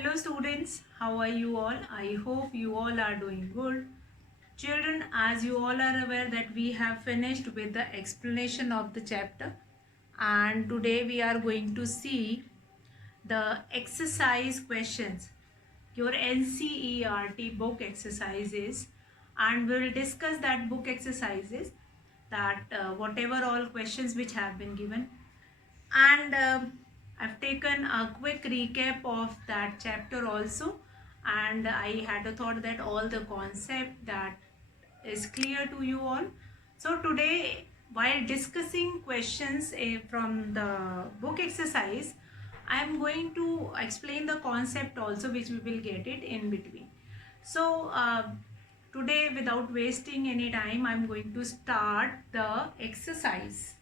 Hello students, how are you all? I hope you all are doing good. Children, as you all are aware that we have finished with the explanation of the chapter, and today we are going to see the exercise questions, your NCERT book exercises, and we'll discuss that book exercises, that whatever all questions which have been given, and I've taken a quick recap of that chapter also, and I had a thought that all the concept that is clear to you all. So today, while discussing questions from the book exercise, I am going to explain the concept also, which we will get it in between. So today, without wasting any time, I am going to start the exercise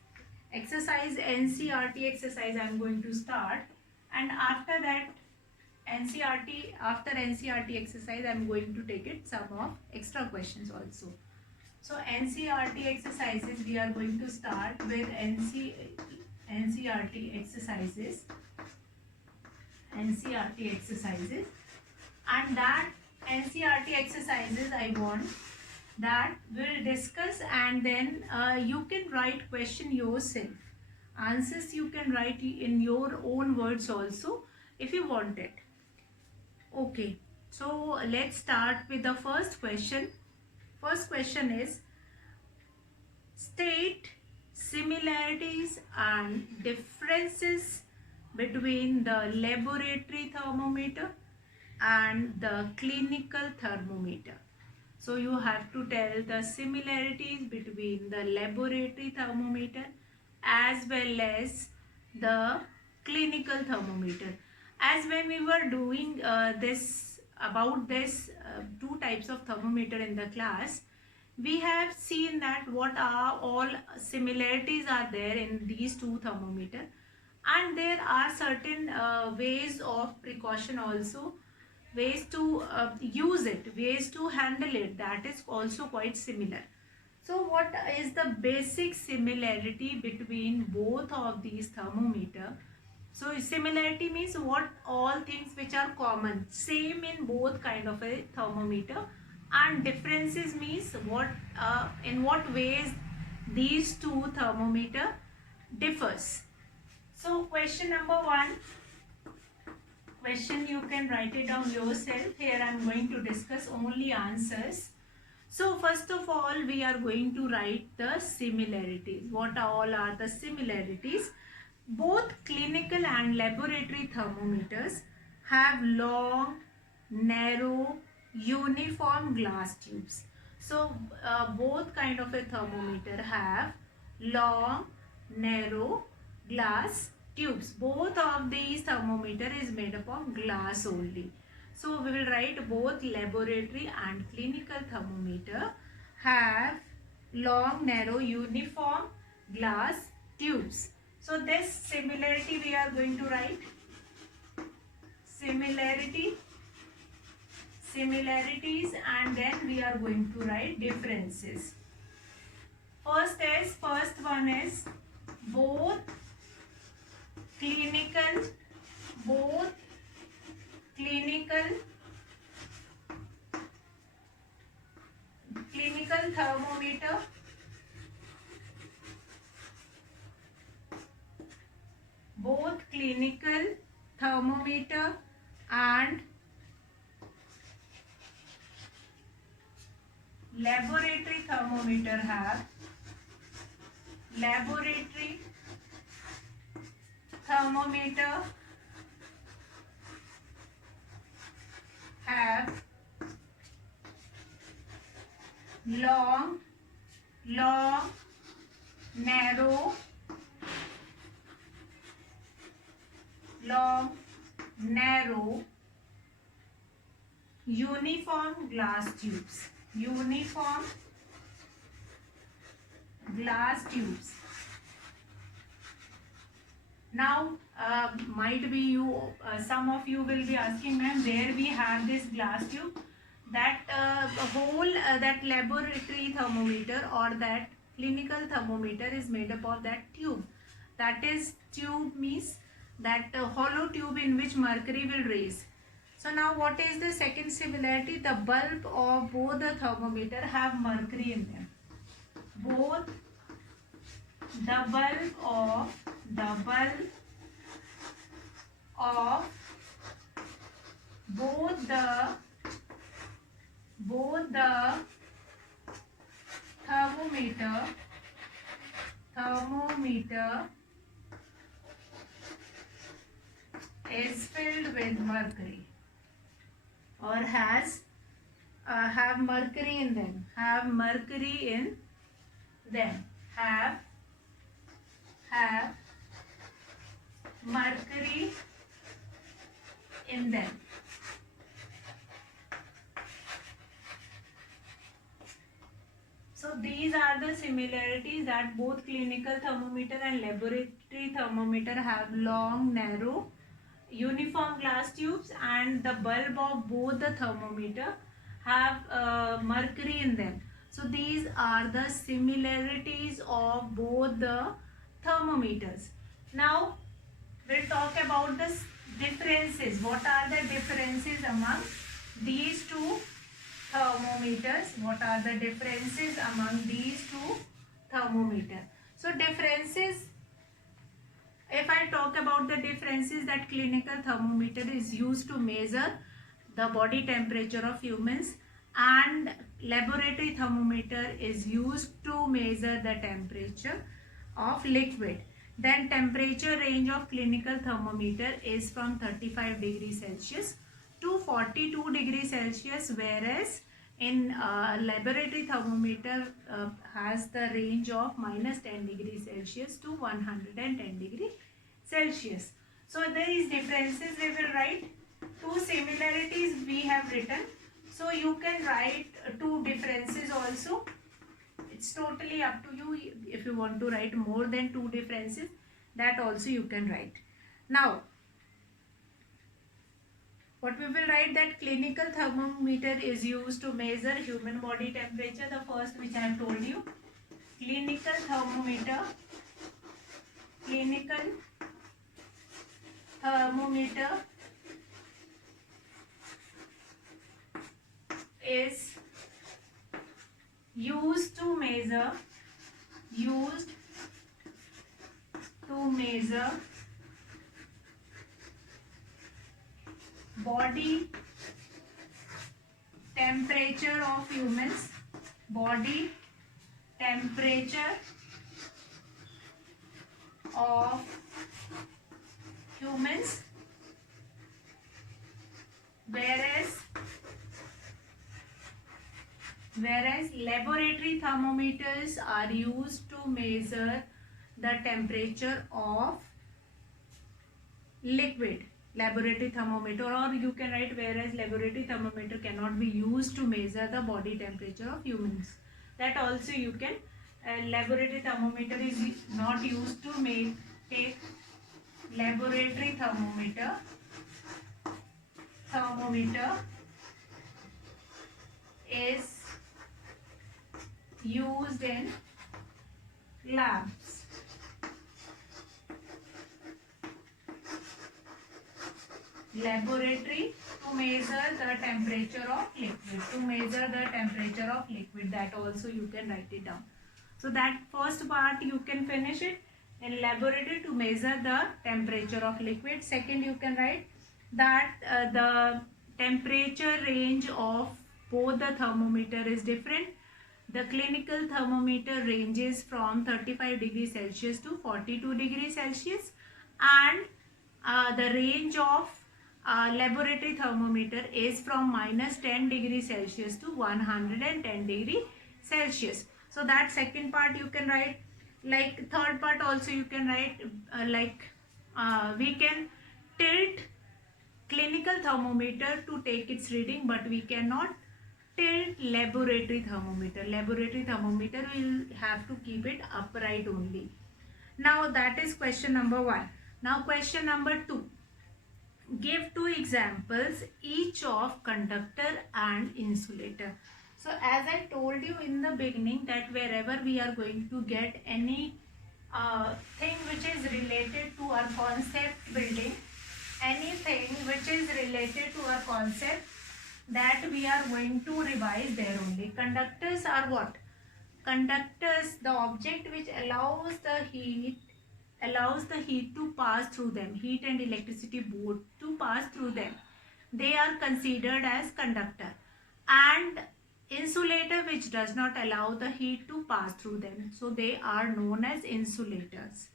NCRT exercise I am going to start, and after that after NCRT exercise I am going to take it some of extra questions also. So NCRT exercises, we are going to start with NCRT exercises, and that NCRT exercises I want that we'll discuss, and then you can write question yourself. Answers you can write in your own words also if you want it. Okay, so let's start with the first question. First question is, state similarities and differences between the laboratory thermometer and the clinical thermometer. So you have to tell the similarities between the laboratory thermometer as well as the clinical thermometer. As when we were doing this two types of thermometer in the class, we have seen that what are all similarities are there in these two thermometer, and there are certain ways of precaution also, ways to use it, ways to handle it, that is also quite similar. So what is the basic similarity between both of these thermometer? So similarity means what all things which are common, same in both kind of a thermometer, and differences means what in what ways these two thermometer differs. So question number 1, question you can write it down yourself. Here I am going to discuss only answers. So first of all, we are going to write the similarities. What all are the similarities? Both clinical and laboratory thermometers have long, narrow, uniform glass tubes. So both kind of a thermometer have long, narrow glass tubes. Both of these thermometer is made up of glass only. So we will write both laboratory and clinical thermometer have long, narrow, uniform glass tubes. So this similarity we are going to write. Similarities, and then we are going to write differences. First one is both clinical thermometer and laboratory thermometer have long, narrow, uniform glass tubes. Now might be you some of you will be asking, ma'am, where we have this glass tube? That whole that laboratory thermometer or that clinical thermometer is made up of that tube. That is, tube means that hollow tube in which mercury will raise. So now what is the second similarity? The bulb of both the thermometer have mercury in them. Both the bulb of both the thermometer is filled with mercury or has have mercury in them. Have mercury in them. Have mercury in them. So these are the similarities, that both clinical thermometer and laboratory thermometer have long, narrow, uniform glass tubes, and the bulb of both the thermometer have mercury in them. So these are the similarities of both the thermometers. Now we'll talk about the differences. What are the differences among these two thermometers? What are the differences among these two thermometers? So differences, if I talk about the differences, that clinical thermometer is used to measure the body temperature of humans, and laboratory thermometer is used to measure the temperature of liquid. Then temperature range of clinical thermometer is from 35 degrees Celsius to 42 degrees Celsius, whereas in laboratory thermometer has the range of minus 10 degrees Celsius to 110 degrees Celsius. So these differences we will write. Two similarities we have written. So you can write two differences also. It's totally up to you. If you want to write more than two differences, that also you can write. Now what we will write, that clinical thermometer is used to measure human body temperature. The first which I have told you, clinical thermometer is used to measure body temperature of humans, body temperature of humans, whereas laboratory thermometers are used to measure the temperature of liquid. Laboratory thermometer, or you can write whereas laboratory thermometer cannot be used to measure the body temperature of humans. That also you can, laboratory thermometer is not used to take laboratory thermometer is used in labs. Laboratory to measure the temperature of liquid, that also you can write it down. So that first part you can finish it. In laboratory to measure the temperature of liquid. Second, you can write that the temperature range of both the thermometer is different. The clinical thermometer ranges from 35 degrees Celsius to 42 degrees Celsius, and the range of laboratory thermometer is from minus 10 degrees Celsius to 110 degrees Celsius. So that second part you can write. Like third part also you can write, we can tilt clinical thermometer to take its reading, but we cannot tilt laboratory thermometer. Laboratory thermometer will have to keep it upright only. Now that is question number 1. Now question number 2. Give two examples each of conductor and insulator. So as I told you in the beginning, that wherever we are going to get any thing which is related to our concept building, anything which is is related to a concept that we are going to revise there only. Conductors are what? Conductors, the object which allows the heat to pass through them, heat and electricity both to pass through them. They are considered as conductor. And insulator which does not allow the heat to pass through them. So they are known as insulators.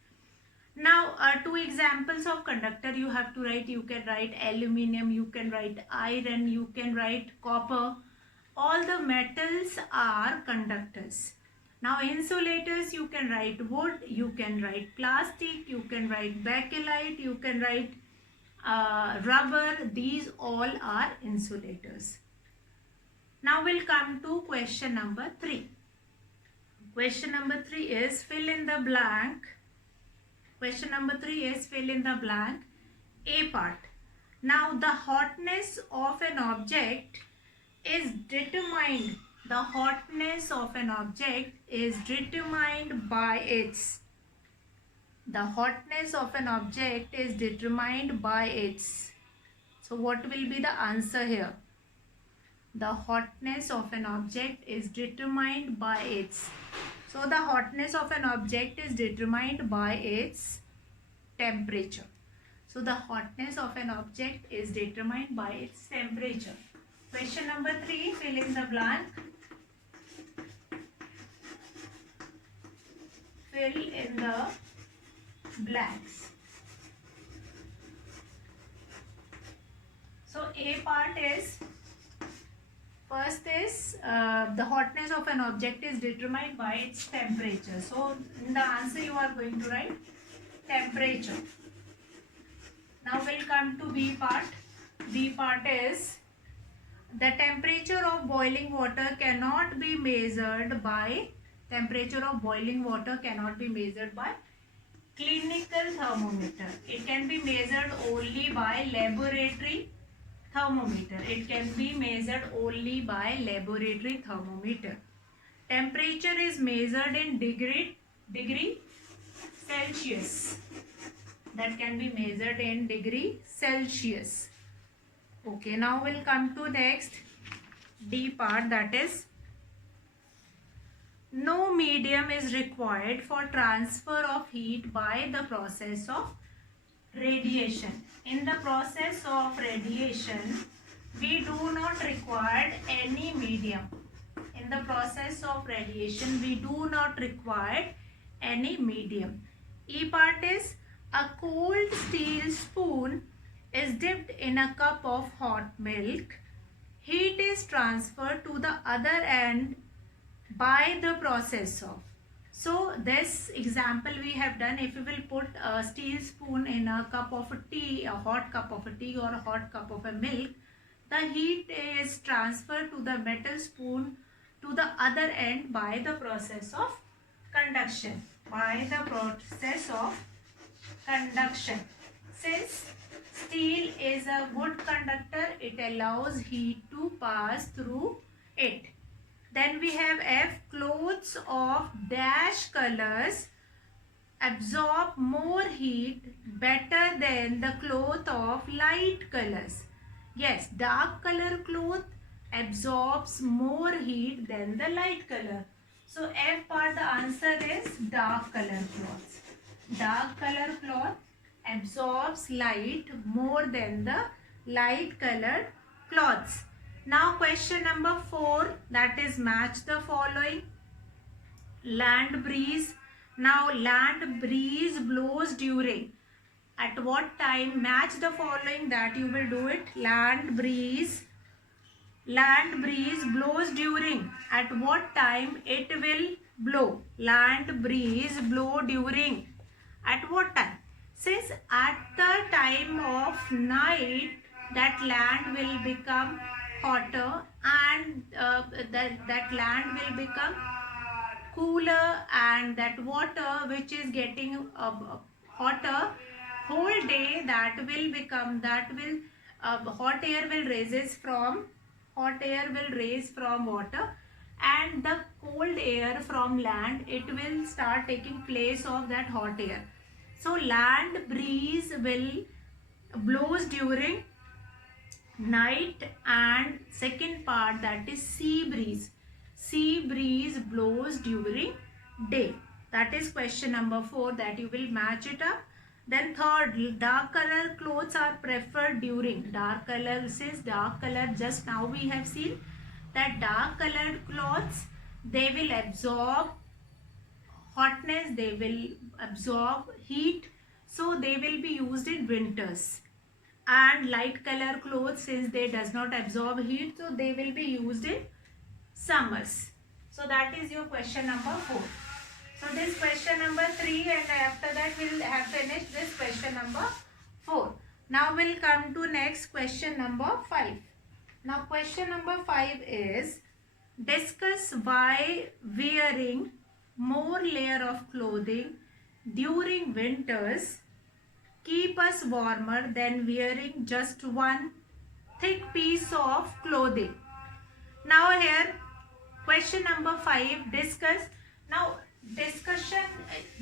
Now, two examples of conductor you have to write. You can write aluminium, you can write iron, you can write copper. All the metals are conductors. Now, insulators, you can write wood, you can write plastic, you can write bakelite, you can write rubber. These all are insulators. Now, we'll come to question number 3. Question number 3 is fill in the blank. Question number 3 is fill in the blank. A part. Now, the hotness of an object is determined. The hotness of an object is determined by its. The hotness of an object is determined by its. So, what will be the answer here? The hotness of an object is determined by its. So, the hotness of an object is determined by its temperature. So, the hotness of an object is determined by its temperature. Question number 3, fill in the blank. Fill in the blanks. So, A part is, first is the hotness of an object is determined by its temperature. So, in the answer you are going to write temperature. Now, we'll come to B part. B part is the temperature of boiling water cannot be measured by clinical thermometer. It can be measured only by laboratory thermometer. It can be measured only by laboratory thermometer. Temperature is measured in degree Celsius. That can be measured in degree Celsius. Okay, now we'll come to next D part, that is no medium is required for transfer of heat by the process of radiation. In the process of radiation, we do not require any medium. In the process of radiation, we do not require any medium. E part is a cold steel spoon is dipped in a cup of hot milk. Heat is transferred to the other end by the process of. So this example we have done, if we will put a steel spoon in a cup of a tea, a hot cup of a tea or a hot cup of a milk, the heat is transferred to the metal spoon to the other end by the process of conduction. By the process of conduction. Since steel is a good conductor, it allows heat to pass through it. Then we have F. Clothes of dash colors absorb more heat better than the cloth of light colors. Yes, dark color cloth absorbs more heat than the light color. So F part, the answer is dark color cloth. Dark color cloth absorbs light more than the light colored cloths. Now question number 4, that is match the following. Land breeze. Now land breeze blows during. At what time? Match the following, that you will do it. Land breeze blows during. At what time it will blow? Land breeze blow during. At what time? Since at the time of night, that land will become hotter and that land will become cooler, and that water which is getting hotter whole day, hot air will raise from water, and the cold air from land, it will start taking place of that hot air. So land breeze will blows during night, and second part, that is sea breeze. Sea breeze blows during day. That is question number 4, that you will match it up. Then third, dark color clothes are preferred during. Dark color says dark color, just now we have seen that dark colored clothes, they will absorb hotness, they will absorb heat, so they will be used in winters. And light color clothes, since they does not absorb heat, so they will be used in summers. So that is your question number 4. So this question number 3, and after that we will have finished this question number 4. Now we'll come to next question number 5. Now question number 5 is, discuss why wearing more layer of clothing during winters keep us warmer than wearing just one thick piece of clothing. Now here question number 5, discuss. Now discussion,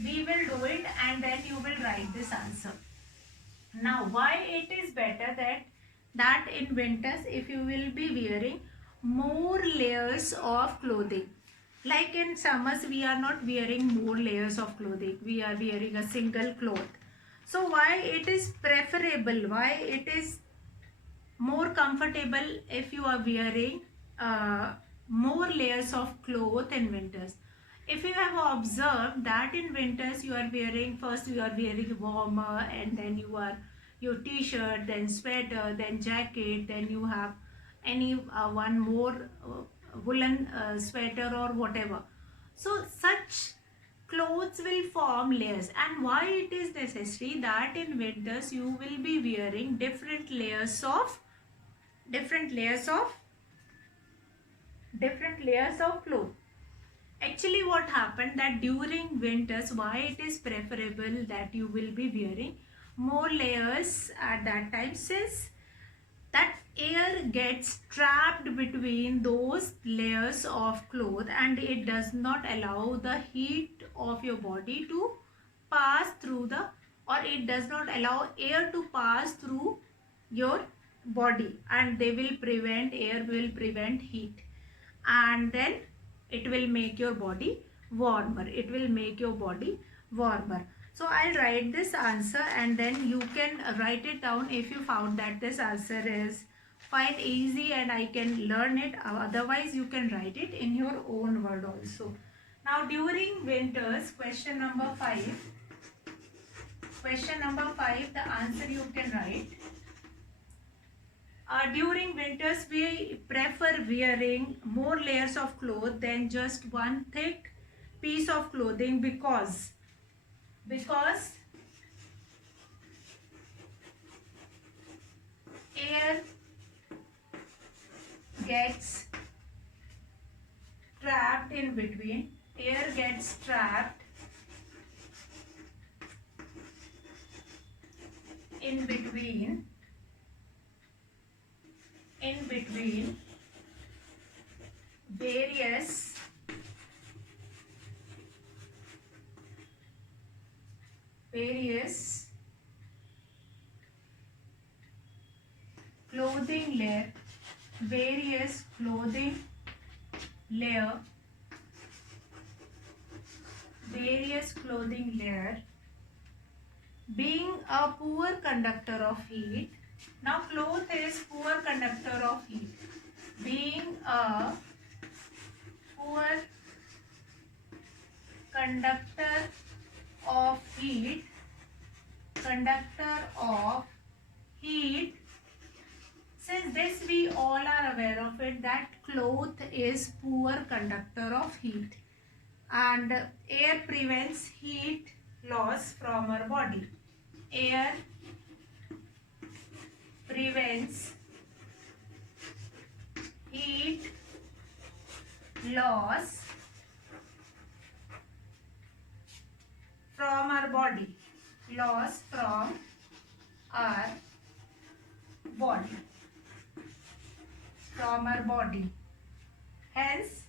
we will do it and then you will write this answer. Now why it is better that in winters, if you will be wearing more layers of clothing, like in summers we are not wearing more layers of clothing, we are wearing a single cloth. So why it is preferable, why it is more comfortable if you are wearing more layers of cloth in winters? If you have observed that in winters you are wearing, first you are wearing warmer, and then you are your t-shirt, then sweater, then jacket, then you have any one more woolen sweater or whatever. So such clothes will form layers. And why it is necessary that in winters you will be wearing different layers of clothes? Actually what happened, that during winters, why it is preferable that you will be wearing more layers at that time, since that air gets trapped between those layers of cloth and it does not allow the heat of your body to pass through or it does not allow air to pass through your body, and air will prevent heat, and then it will make your body warmer. So I'll write this answer and then you can write it down if you found that this answer is quite easy and I can learn it. Otherwise you can write it in your own word also. Now during winters, question number 5, the answer you can write. During winters, we prefer wearing more layers of clothes than just one thick piece of clothing because air gets trapped in between. In between various clothing layer, being a poor conductor of heat. Now cloth is poor conductor of heat. Being a poor conductor of heat, since this we all are aware of it, that cloth is poor conductor of heat and air prevents heat loss from our body. Air prevents heat loss from our body. Hence,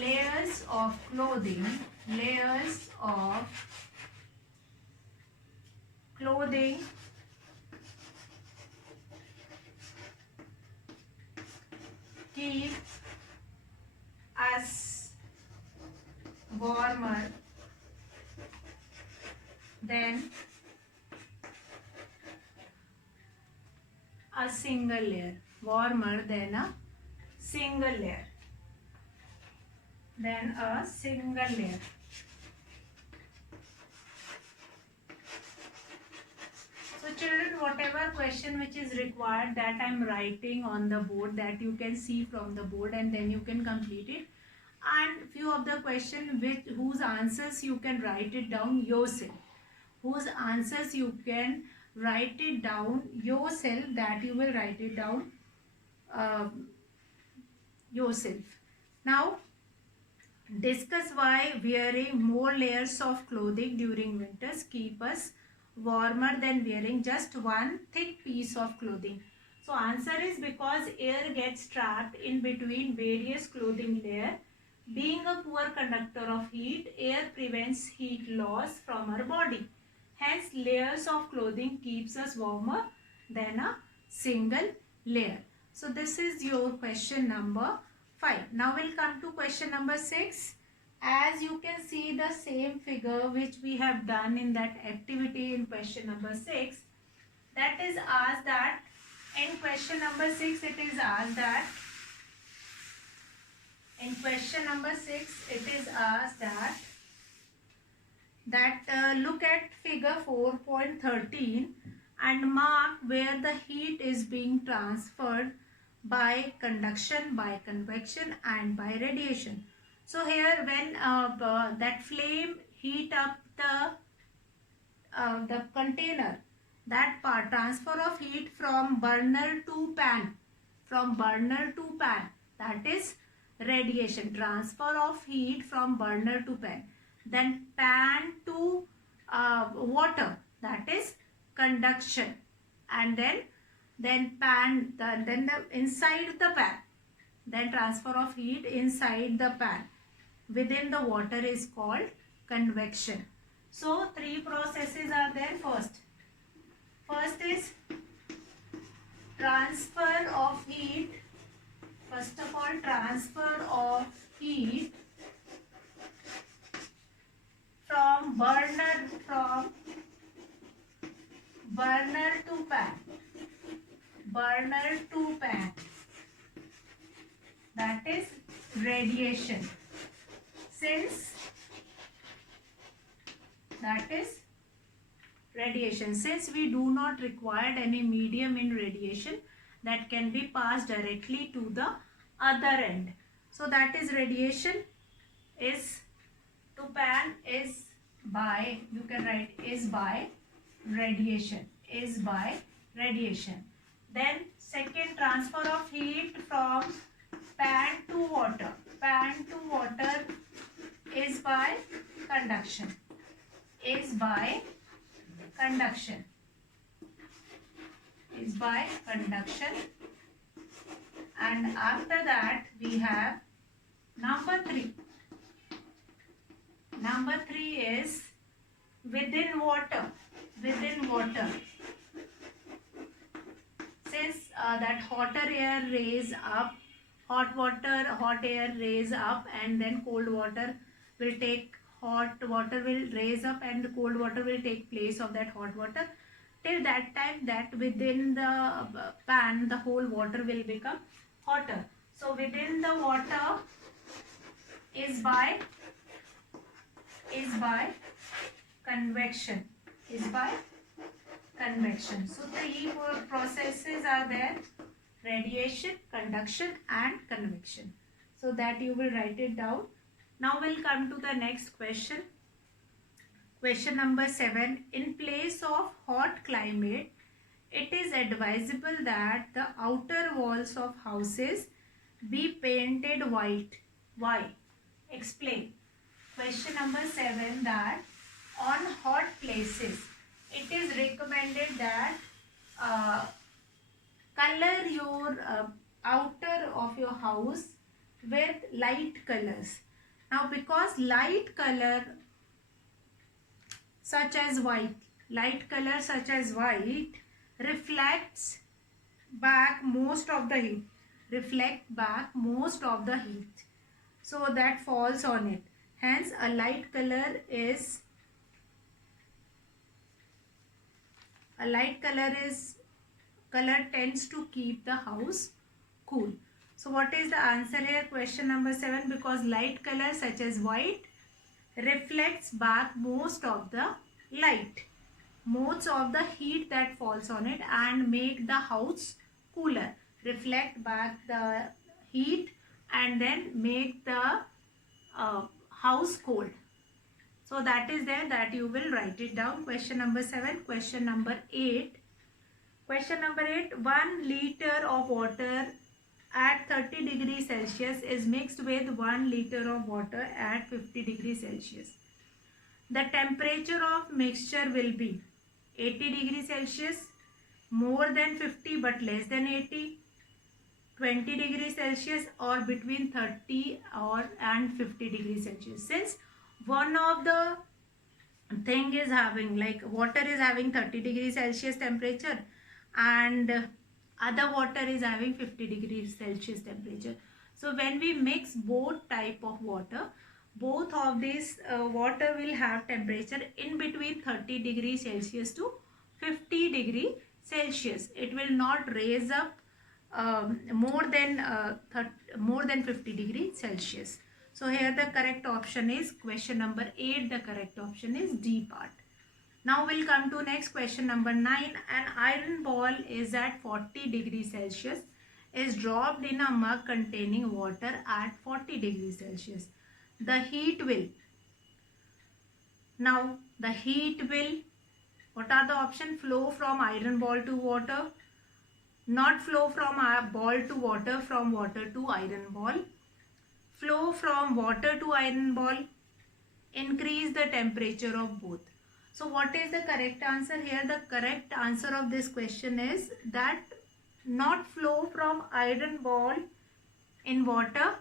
layers of clothing keep us warmer than a single layer. Warmer than a single layer. Than a single layer. So children, whatever question which is required, that I am writing on the board, that you can see from the board, and then you can complete it. And few of the question whose answers you can write it down yourself. Whose answers you can write it down yourself, that you will write it down yourself. Now discuss why wearing more layers of clothing during winters keep us warmer than wearing just one thick piece of clothing. So answer is because air gets trapped in between various clothing layers. Being a poor conductor of heat, air prevents heat loss from our body. Hence, layers of clothing keeps us warmer than a single layer. So this is your question number 5. Now we'll come to question number 6. As you can see the same figure which we have done in that activity in question number 6. That is asked that in question number 6 it is asked that in question number 6 it is asked that look at figure 4.13 and mark where the heat is being transferred by conduction, by convection and by radiation. So here when that flame heat up the container, that part transfer of heat from burner to pan, that is radiation, transfer of heat from burner to pan. Then pan to water, that is conduction, and then pan, then the inside the pan, then transfer of heat inside the pan within the water is called convection. So 3 processes are there. First is transfer of heat. First of all, transfer of heat from burner to pan. That is radiation. Since we do not require any medium in radiation, that can be passed directly to the other end. So that is radiation is to pan is by, you can write is by radiation. Then second, transfer of heat from pan to water. Is by conduction. And after that we have number 3. Number 3 is within water. Since that hot air raise up, hot air raise up, and then cold water will take, hot water will raise up and cold water will take place of that hot water. Till that time, that within the pan, the whole water will become hotter. So within the water is by convection. So 3 processes are there: radiation, conduction and convection. So that you will write it down. Now we'll come to the next question. Question number 7. In place of hot climate, it is advisable that the outer walls of houses be painted white. Why? Explain. Question number 7, that on hot places, it is recommended that color your outer of your house with light colors. Now because light color such as white, light color such as white reflects back most of the heat, reflect back most of the heat, so that falls on it. Hence a light color is, a light color tends to keep the house cool. So what is the answer here? Question number 7, because light color such as white reflects back most of the light, most of the heat that falls on it and make the house cooler. Reflect back the heat and then make the house cold. So that is there, that you will write it down. Question number 7. Question number 8. Question number 8. 1 liter of water at 30 degrees Celsius is mixed with 1 liter of water at 50 degrees Celsius. The temperature of mixture will be 80 degrees Celsius, more than 50 but less than 80, 20 degrees Celsius, or between 30 and 50 degrees Celsius. Since one of the thing is having, like water is having 30 degrees Celsius temperature and other water is having 50 degrees Celsius temperature. So when we mix both type of water, both of these water will have temperature in between 30 degrees Celsius to 50 degree Celsius. It will not raise up more than 50 degrees Celsius. So here the correct option is question number 8. The correct option is D part. Now we'll come to next question number 9. An iron ball is at 40 degrees Celsius, is dropped in a mug containing water at 40 degrees Celsius. The heat will, now the heat will, what are the options? Flow from iron ball to water, not flow from a ball to water, from water to iron ball, flow from water to iron ball, increase the temperature of both. So what is the correct answer here? The correct answer of this question is that not flow from iron ball in water,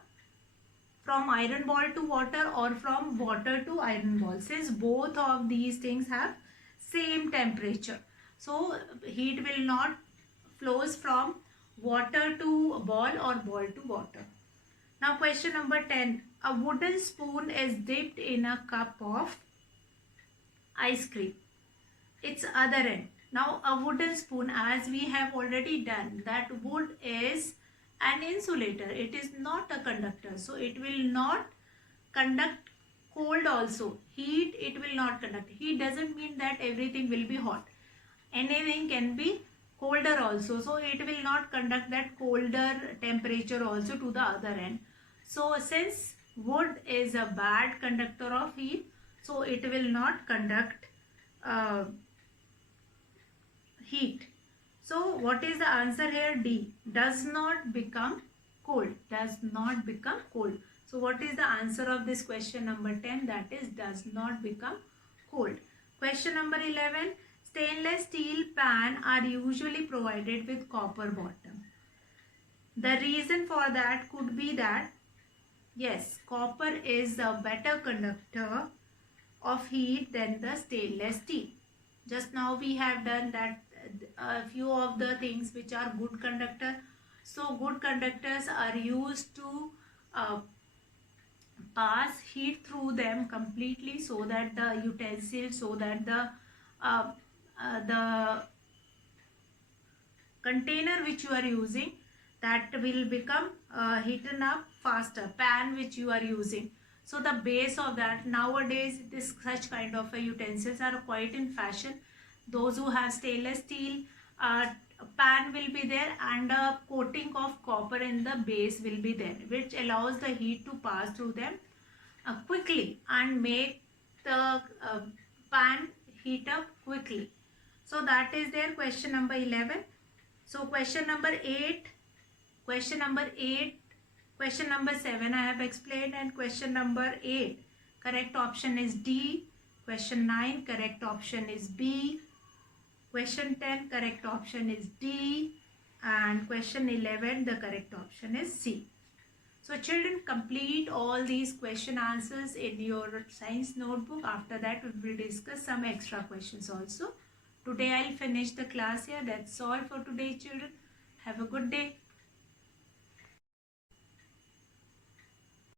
from iron ball to water, or from water to iron ball, since both of these things have same temperature. So heat will not flows from water to ball or ball to water. Now question number 10. A wooden spoon is dipped in a cup of ice cream. Its other end. Now a wooden spoon, as we have already done, that wood is an insulator. It is not a conductor. So it will not conduct cold also. Heat it will not conduct. Heat doesn't mean that everything will be hot. Anything can be colder also. So it will not conduct that colder temperature also to the other end. So since wood is a bad conductor of heat, so it will not conduct heat. So what is the answer here? D. Does not become cold. Does not become cold. So what is the answer of this question number 10? That is does not become cold. Question number 11. Stainless steel pan are usually provided with copper bottom. The reason for that could be that, yes, copper is a better conductor of heat than the stainless steel. Just now we have done that a few of the things which are good conductor. So good conductors are used to pass heat through them completely, so that the utensil, so that the container which you are using, that will become heated up faster. Pan which you are using, so the base of that, nowadays this such kind of utensils are quite in fashion. Those who have stainless steel pan will be there, and a coating of copper in the base will be there, which allows the heat to pass through them quickly and make the pan heat up quickly. So that is there, question number 11. So question number 8, question number 7 I have explained, and question number 8 correct option is D. Question 9 correct option is B. Question 10 correct option is D, and question 11 the correct option is C. So children, complete all these question answers in your science notebook. After that, we will discuss some extra questions also. Today I'll finish the class here. That's all for today, children. Have a good day.